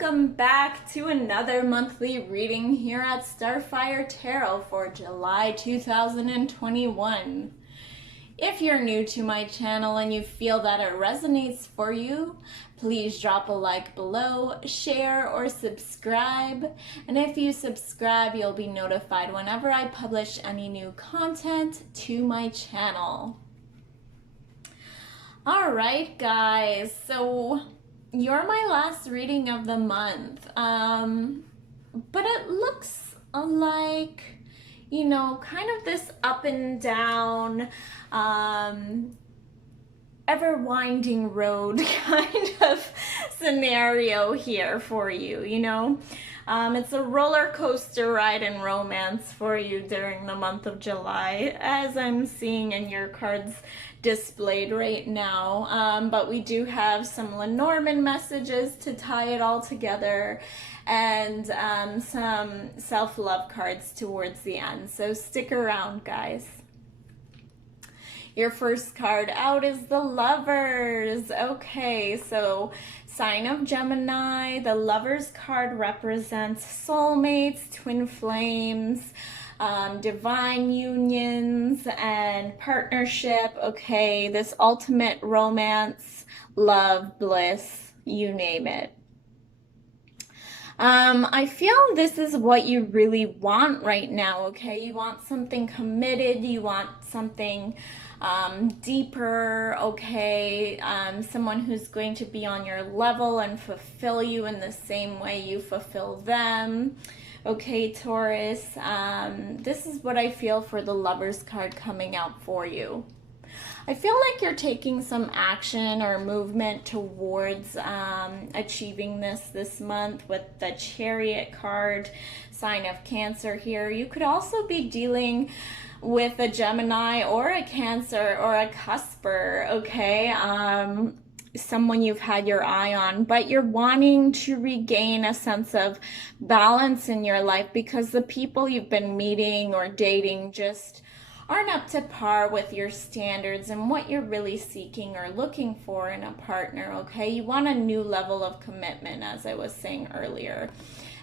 welcome back to another monthly reading here at Starfire Tarot for July 2021. If you're new to my channel and you feel that it resonates for you, please drop a like below, share, or subscribe. And if you subscribe, you'll be notified whenever I publish any new content to my channel. All right, guys, so you're my last reading of the month, but it looks like, you know, kind of this up and down, ever winding road kind of scenario here for you, you know. It's a roller coaster ride in romance for you during the month of July, as I'm seeing in your cards displayed right now. But we do have some Lenormand messages to tie it all together, and some self-love cards towards the end. So stick around, guys. Your first card out is the Lovers. Okay, so sign of Gemini. The Lovers card represents soulmates, twin flames, divine unions, and partnership. Okay, this ultimate romance, love, bliss, you name it. I feel this is what you really want right now, okay? You want something committed, you want something deeper, okay? Someone who's going to be on your level and fulfill you in the same way you fulfill them. Okay, Taurus, this is what I feel for the Lovers card coming out for you. I feel like you're taking some action or movement towards achieving this month with the Chariot card, sign of Cancer here. You could also be dealing with a Gemini or a Cancer or a Cusper, okay? Someone you've had your eye on, but you're wanting to regain a sense of balance in your life because the people you've been meeting or dating just aren't up to par with your standards and what you're really seeking or looking for in a partner, okay? You want a new level of commitment, as I was saying earlier.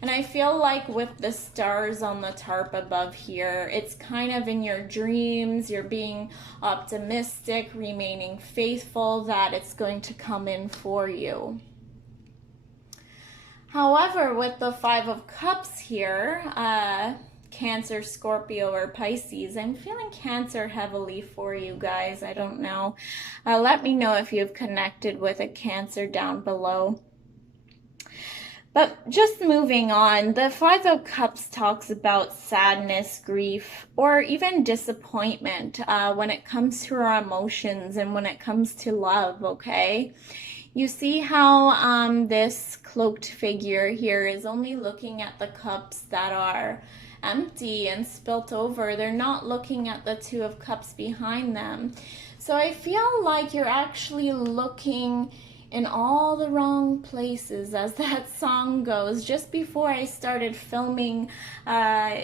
And I feel like with the stars on the tarp above here, it's kind of in your dreams, you're being optimistic, remaining faithful, that it's going to come in for you. However, with the Five of Cups here, Cancer, Scorpio, or Pisces, I'm feeling Cancer heavily for you guys. I don't know. Let me know if you've connected with a Cancer down below. But just moving on, the Five of Cups talks about sadness, grief, or even disappointment when it comes to our emotions and when it comes to love, okay? You see how this cloaked figure here is only looking at the cups that are empty and spilt over. They're not looking at the Two of Cups behind them. So I feel like you're actually looking in all the wrong places, as that song goes. Just before I started filming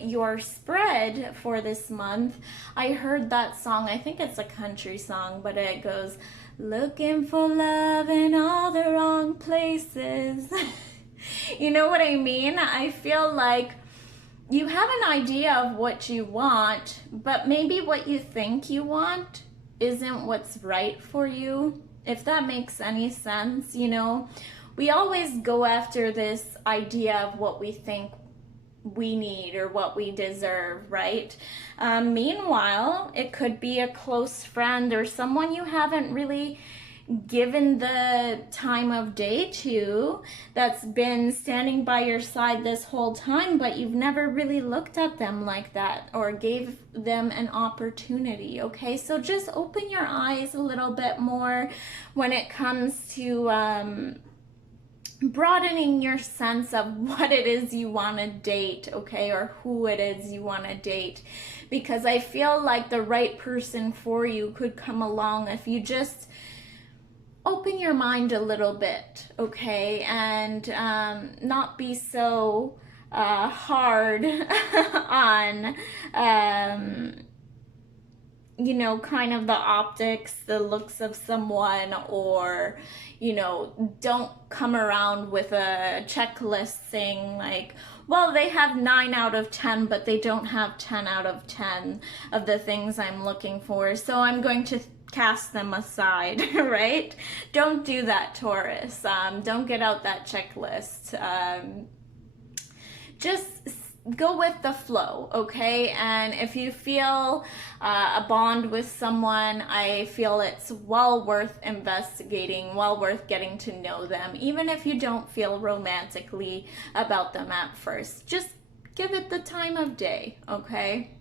your spread for this month, I heard that song. I think it's a country song, but it goes, looking for love in all the wrong places. You know what I mean? I feel like you have an idea of what you want, but maybe what you think you want isn't what's right for you, if that makes any sense. You know, we always go after this idea of what we think we need or what we deserve, right? Meanwhile, it could be a close friend or someone you haven't really given the time of day to, that's been standing by your side this whole time, but you've never really looked at them like that or gave them an opportunity, okay? So just open your eyes a little bit more when it comes to broadening your sense of what it is you want to date, okay, or who it is you want to date, because I feel like the right person for you could come along if you just open your mind a little bit, okay, and not be so hard on you know, kind of the optics, the looks of someone, or, you know, don't come around with a checklist saying like, well, they have 9 out of 10, but they don't have 10 out of 10 of the things I'm looking for, so I'm going to cast them aside, right? Don't do that, Taurus. Don't get out that checklist. Just go with the flow, okay? And if you feel a bond with someone, I feel it's well worth investigating, well worth getting to know them, even if you don't feel romantically about them at first. Just give it the time of day, okay?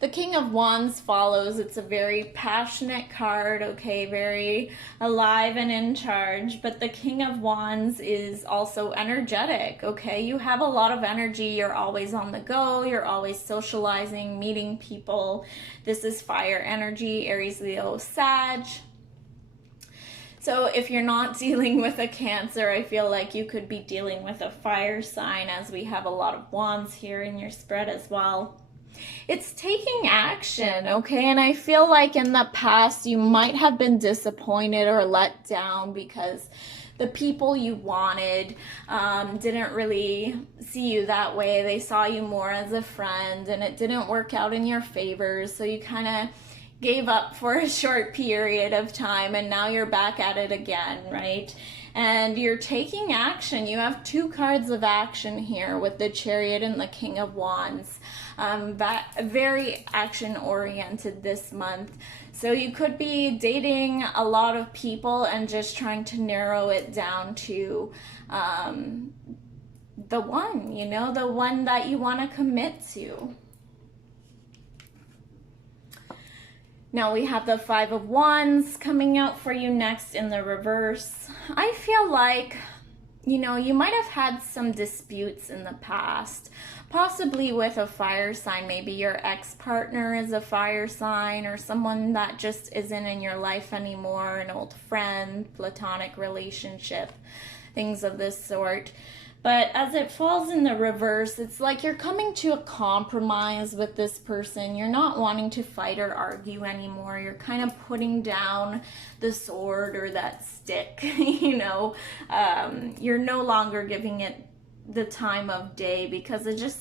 The King of Wands follows. It's a very passionate card, okay, very alive and in charge. But the King of Wands is also energetic, okay? You have a lot of energy. You're always on the go. You're always socializing, meeting people. This is fire energy, Aries, Leo, Sag. So if you're not dealing with a Cancer, I feel like you could be dealing with a fire sign, as we have a lot of wands here in your spread as well. It's taking action, okay? And I feel like in the past you might have been disappointed or let down because the people you wanted didn't really see you that way. They saw you more as a friend, and it didn't work out in your favor, so you kind of gave up for a short period of time, and now you're back at it again, right? And you're taking action. You have 2 cards of action here with the Chariot and the King of Wands. Very action oriented this month. So you could be dating a lot of people and just trying to narrow it down to the one, you know, the one that you want to commit to. Now we have the Five of Wands coming out for you next in the reverse. I feel like, you know, you might have had some disputes in the past, possibly with a fire sign. Maybe your ex-partner is a fire sign, or someone that just isn't in your life anymore, an old friend, platonic relationship, things of this sort. But as it falls in the reverse, it's like you're coming to a compromise with this person. You're not wanting to fight or argue anymore. You're kind of putting down the sword or that stick, you know. You're no longer giving it the time of day because it just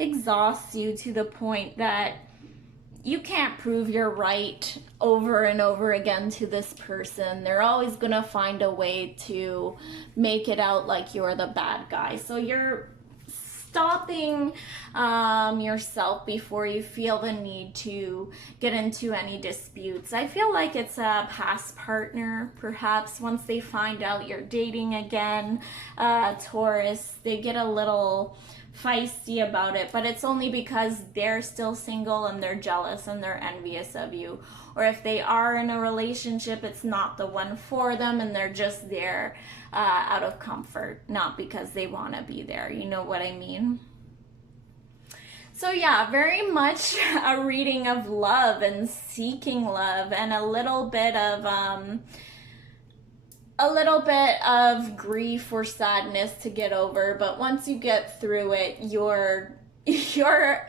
exhausts you to the point that you can't prove you're right over and over again to this person. They're always going to find a way to make it out like you're the bad guy. So you're stopping yourself before you feel the need to get into any disputes. I feel like it's a past partner, perhaps. Once they find out you're dating again, Taurus, they get a little feisty about it, but it's only because they're still single and they're jealous and they're envious of you. Or if they are in a relationship, it's not the one for them and they're just there out of comfort, not because they want to be there. You know what I mean? So yeah, very much a reading of love and seeking love, and a little bit of grief or sadness to get over. But once you get through it, you're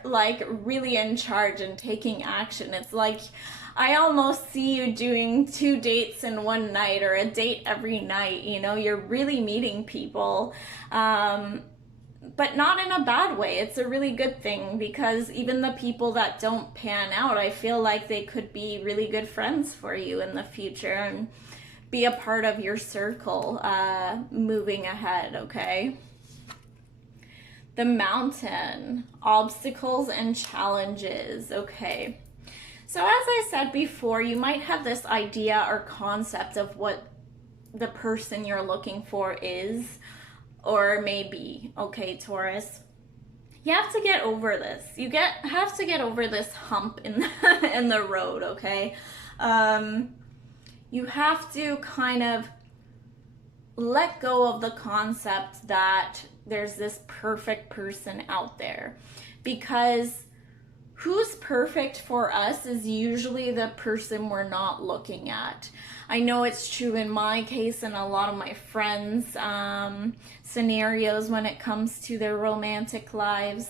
like really in charge and taking action. It's like I almost see you doing 2 dates in one night, or a date every night. You know, you're really meeting people, but not in a bad way. It's a really good thing, because even the people that don't pan out, I feel like they could be really good friends for you in the future and be a part of your circle moving ahead, okay? The Mountain, obstacles and challenges, okay? So as I said before, you might have this idea or concept of what the person you're looking for is or may be, okay, Taurus? You have to get over this. You have to get over this hump in the road, okay? You have to kind of let go of the concept that there's this perfect person out there, because who's perfect for us is usually the person we're not looking at. I know it's true in my case and a lot of my friends' scenarios when it comes to their romantic lives.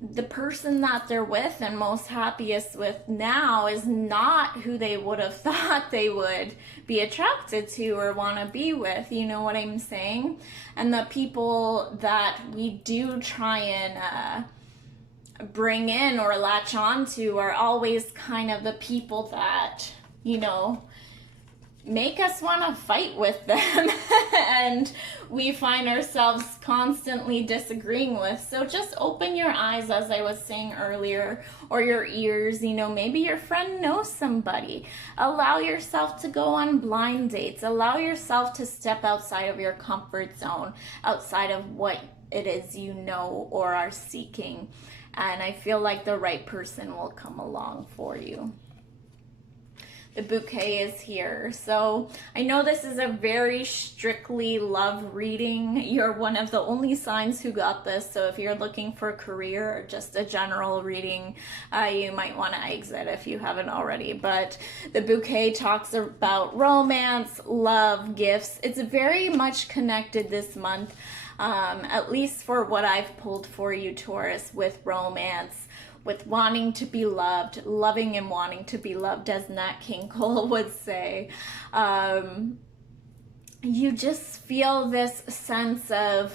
the person that they're with and most happiest with now is not who they would have thought they would be attracted to or want to be with. You know what I'm saying? And the people that we do try and bring in or latch on to are always kind of the people that, you know, make us want to fight with them and we find ourselves constantly disagreeing with. So just open your eyes, as I was saying earlier, or your ears. You know, maybe your friend knows somebody. Allow yourself to go on blind dates. Allow yourself to step outside of your comfort zone, outside of what it is you know or are seeking. And I feel like the right person will come along for you. The bouquet is here. So I know this is a very strictly love reading. You're one of the only signs who got this. So if you're looking for a career or just a general reading, you might want to exit if you haven't already. But the bouquet talks about romance, love, gifts. It's very much connected this month, at least for what I've pulled for you, Taurus, with romance, with wanting to be loved, loving and wanting to be loved, as Nat King Cole would say. You just feel this sense of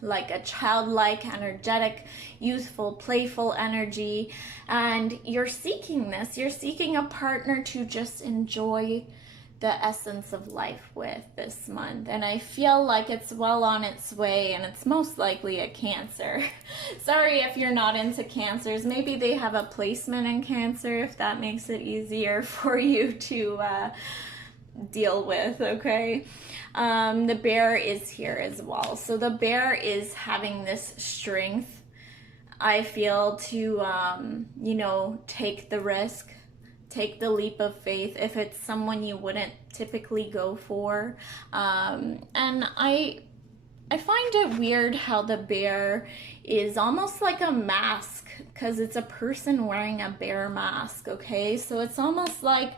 like a childlike, energetic, youthful, playful energy, and you're seeking this. You're seeking a partner to just enjoy the essence of life with this month. And I feel like it's well on its way, and it's most likely a Cancer. Sorry if you're not into Cancers. Maybe they have a placement in Cancer, if that makes it easier for you to deal with, okay? The bear is here as well. So the bear is having this strength, I feel, to, you know, take the risk, take the leap of faith if it's someone you wouldn't typically go for. And I find it weird how the bear is almost like a mask, because it's a person wearing a bear mask, okay? So it's almost like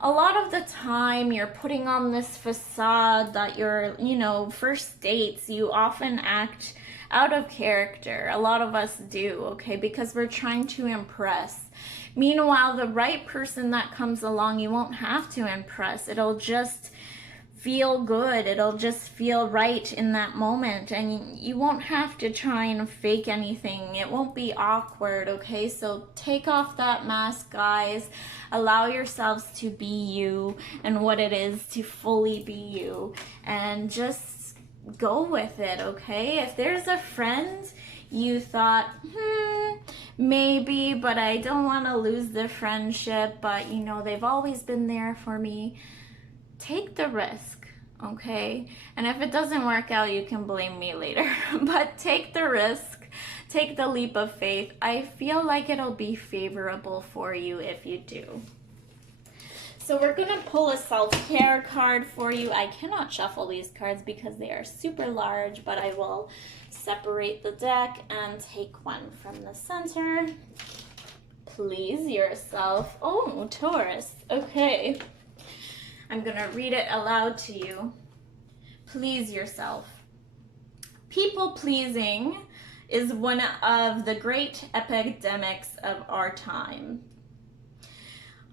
a lot of the time you're putting on this facade that you're, you know, first dates, you often act out of character. A lot of us do, okay? Because we're trying to impress. Meanwhile, the right person that comes along, you won't have to impress. It'll just feel good. It'll just feel right in that moment. And you won't have to try and fake anything. It won't be awkward, okay? So take off that mask, guys. Allow yourselves to be you and what it is to fully be you. And just go with it, okay? If there's a friend you thought, maybe, but I don't want to lose the friendship, but you know, they've always been there for me, take the risk, okay? And if it doesn't work out, you can blame me later, but take the risk, take the leap of faith. I feel like it'll be favorable for you if you do. So we're going to pull a self-care card for you. I cannot shuffle these cards because they are super large, but I will separate the deck and take one from the center. Please yourself. Oh, Taurus. Okay. I'm going to read it aloud to you. Please yourself. People pleasing is one of the great epidemics of our time.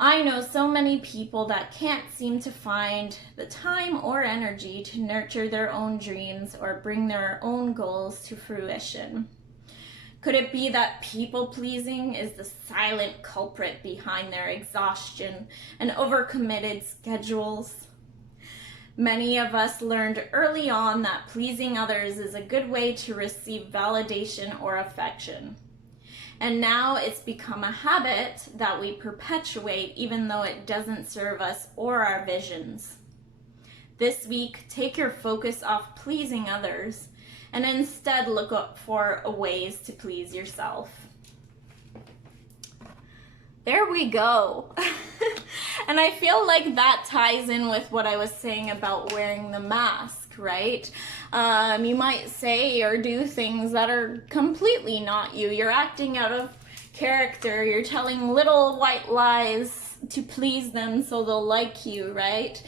I know so many people that can't seem to find the time or energy to nurture their own dreams or bring their own goals to fruition. Could it be that people-pleasing is the silent culprit behind their exhaustion and overcommitted schedules? Many of us learned early on that pleasing others is a good way to receive validation or affection. And now it's become a habit that we perpetuate even though it doesn't serve us or our visions. This week, take your focus off pleasing others and instead look up for ways to please yourself. There we go. And I feel like that ties in with what I was saying about wearing the mask, right? You might say or do things that are completely not you. You're acting out of character. You're telling little white lies to please them so they'll like you, right?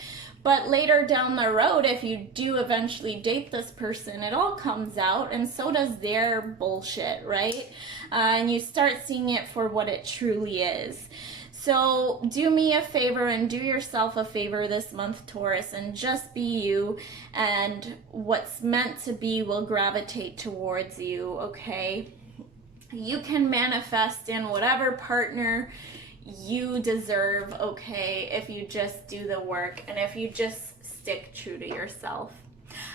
But later down the road, if you do eventually date this person, it all comes out, and so does their bullshit, right? And you start seeing it for what it truly is. So do me a favor and do yourself a favor this month, Taurus, and just be you, and what's meant to be will gravitate towards you, okay? You can manifest in whatever partner you deserve, okay, if you just do the work and if you just stick true to yourself.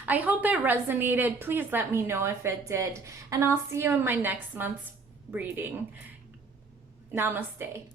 I hope it resonated. Please let me know if it did, and I'll see you in my next month's reading. Namaste.